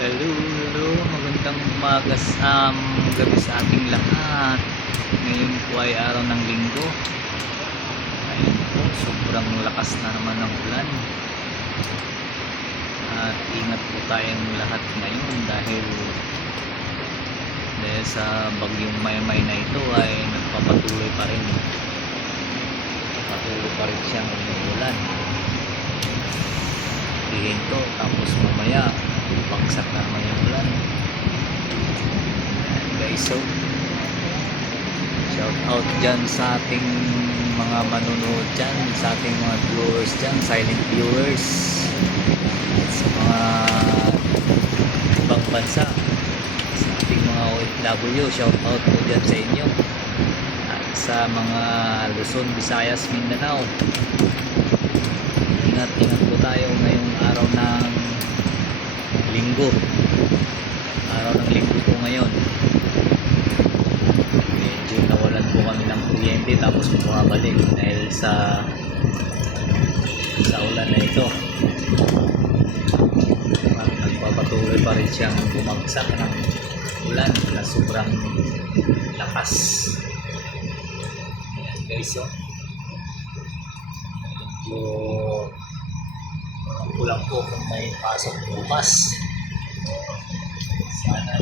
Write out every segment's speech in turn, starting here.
Hello, hello. Magandang umaga gabi sa ating lahat. Ngayon po ay araw ng linggo. Ayun po, sobrang lakas na naman ng ulan. At ingat po tayong lahat ngayon dahil sa bagyong Maymay na ito ay nagpapatuloy pa rin. Patuloy pa rin siyang umuulan. Hihinto, tapos mamaya bagsak na naman yung ulan. Guys, so shout out dyan sa ating mga manunood dyan, sa ating mga viewers dyan, silent viewers, at sa mga ibang bansa, sa ating mga OFW, shout out po dyan sa inyo, at sa mga Luzon, Visayas, Mindanao. Ingat po tayo ngayong araw ng linggo. Araw ng linggo po ngayon. Medyo nawalan po kami ng kuryente tapos bumabalik dahil sa ulan na ito. At nagpapatuloy pa rin siyang bumagsak ng ulan na sobrang lakas. Ayan guys, so medyo kulang po kung may pasok bukas. Sana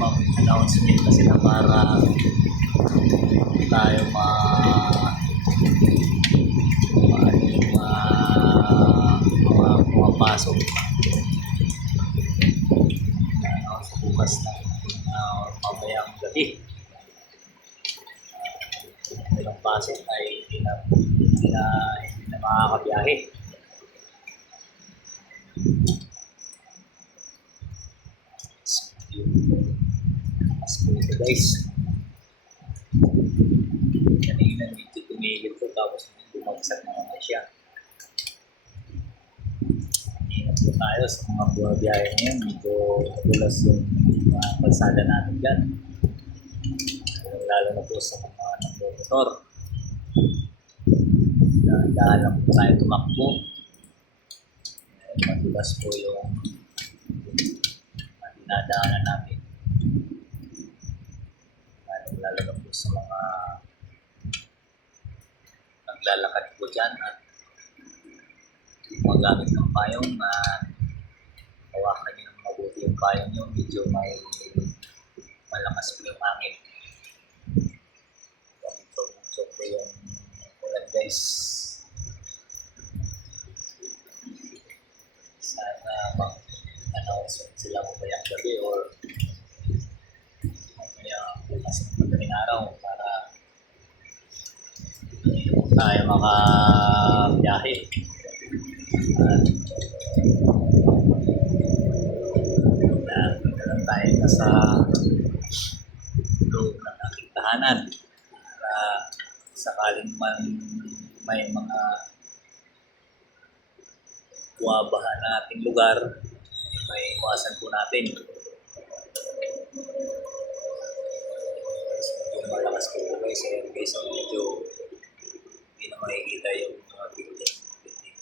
mag-announcement na sila para tayo pumapasok sa bukas na mamayang gabi. Ilang pasok ay hindi na makakabiyahe. Mas po ito guys, kanina medyo tumigil ko tapos bumagsak na naman siya. Ingat po tayo sa mga buhabiyahe ngayon, medyo madulas yung mga kalsada natin dyan, lalo na po sa mga nagmomotor. Dahan lang po tayo tumakbo, madulas po yung dinadaanan natin, lalo na po sa mga naglalakad po dyan at magamit ng payong na hawakan nyo ng mabuti yung payong nyo, medyo may malakas po yung hangin. Pagkakot po yung ulan guys. Sana mag-announcement sila mamayang gabi or mamayang bukas ng madaling araw para tayo makabiyahe. At tayo nasa loob ng aking tahanan para sakaling man may mga buwabaha na ating lugar, may iwasan po natin. Medyo malakas po guys, so medyo hindi na makikita yung mga building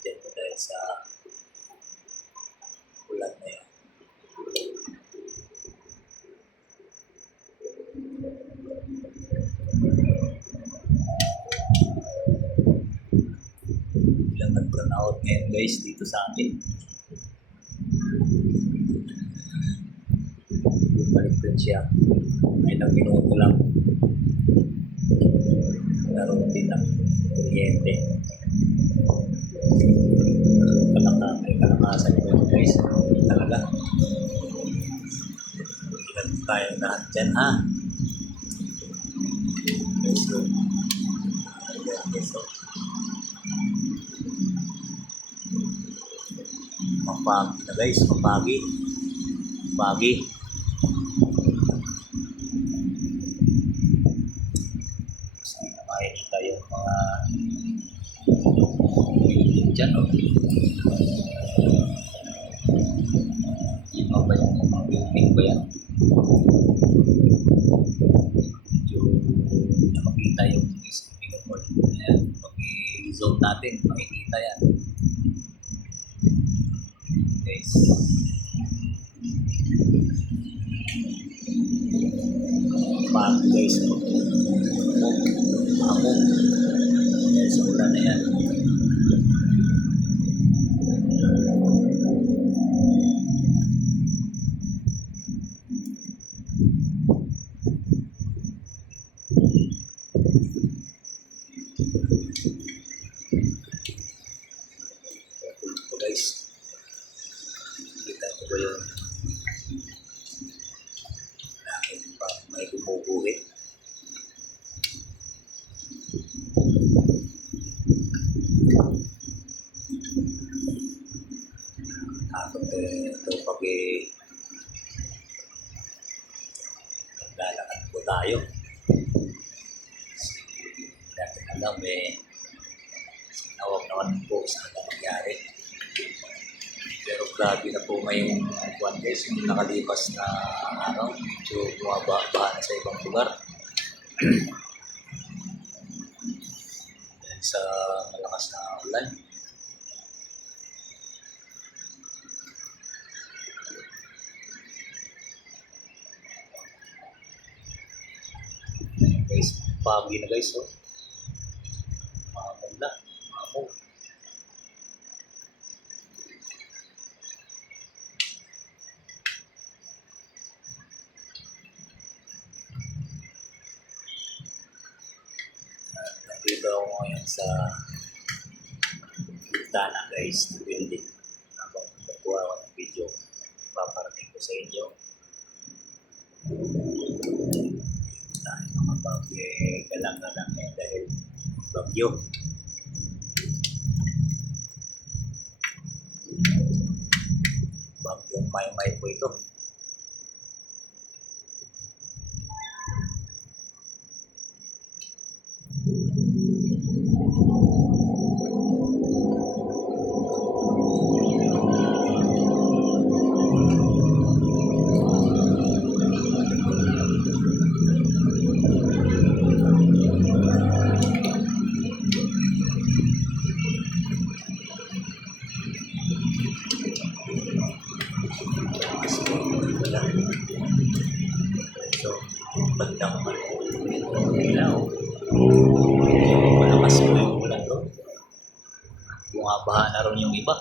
dyan dahil sa ulan na yan. Bilang nag-burn out ngayon guys dito sa amin. Balik rin siya. Ay ilang minuto lang. Naroon din ng kuryente. May kalakasan ko guys. Talaga. Ilan tayo lahat dyan ha. So, mapagi na guys, mapagi. Gusto na makikita yung mga building dyan, no? Ano ba yung mga building ba yan? Medyo nakakita yung swimming pool. Pag-i-zone natin, makikita yan. Guys. pag guys. Ako. Dahil sa ulan na yan. Guys, kita nyo ba yung langit pa may gumuguhit? Tapos ito pag naglalakad po tayo. Kasi natin alam sinawag naman po sa kanyang mangyari. Pero grabe na po ngayong one days, yung nakalipas na araw, medyo bumaba na sa ibang lugar. Dahil sa malakas na ulan. Guys, pagi na guys, oh. Maamog na, maamog. Nandito ako ngayon sa bintana guys, ng building. Habang nagkuha ako ng video, paparating ko sa inyo. Tayo mga bagyo, galang-galang dahil bagyo. Bagyong may po ito. So, bandang ilaw. Malakas po yung ulan doon. Bumabaha na rin yung iba.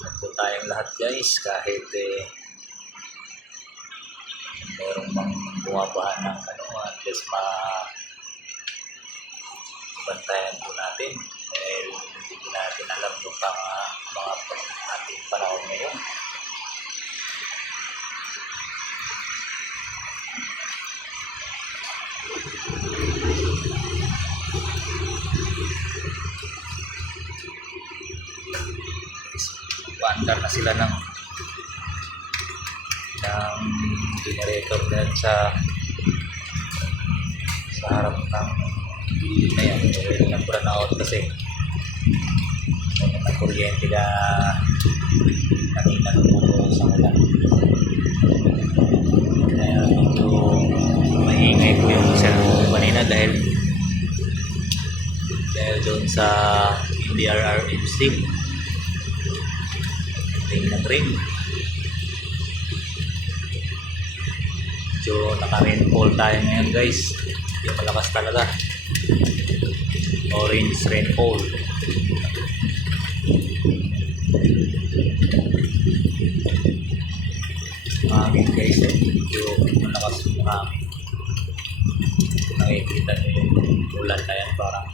Nagpo tayong lahat guys kahit merong mang bumabaha ng at least bantayan po natin. Dahil hindi natin alam yung mga ating panahon ngayon. Paandar na sila ng generator na sa harap ng ayan, nag-run out kasi may kuryente na kanina nung sa ulan. Kaya medyo maingay ko yung cellphone kanina dahil doon sa MBRRMC ring. So naka-rainfall tayo ngayon guys. Yung malakas talaga. Orange rainfall. Hangin guys. Yung malakas yung hangin. Kung nakikita nyo yung ulan na yan parang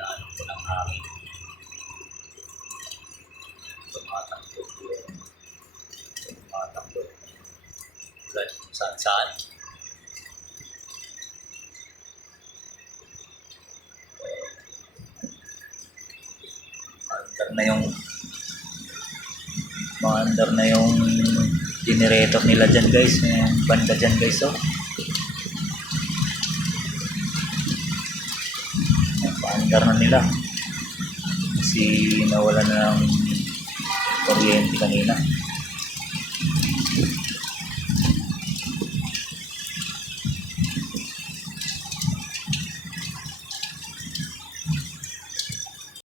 ano po ng hangin. Tumatakbo ulan kung saan. Maandar na yung generator nila dyan guys, yung banda dyan guys, oh. Paandar na nila kasi nawala na ng kuryente kanina.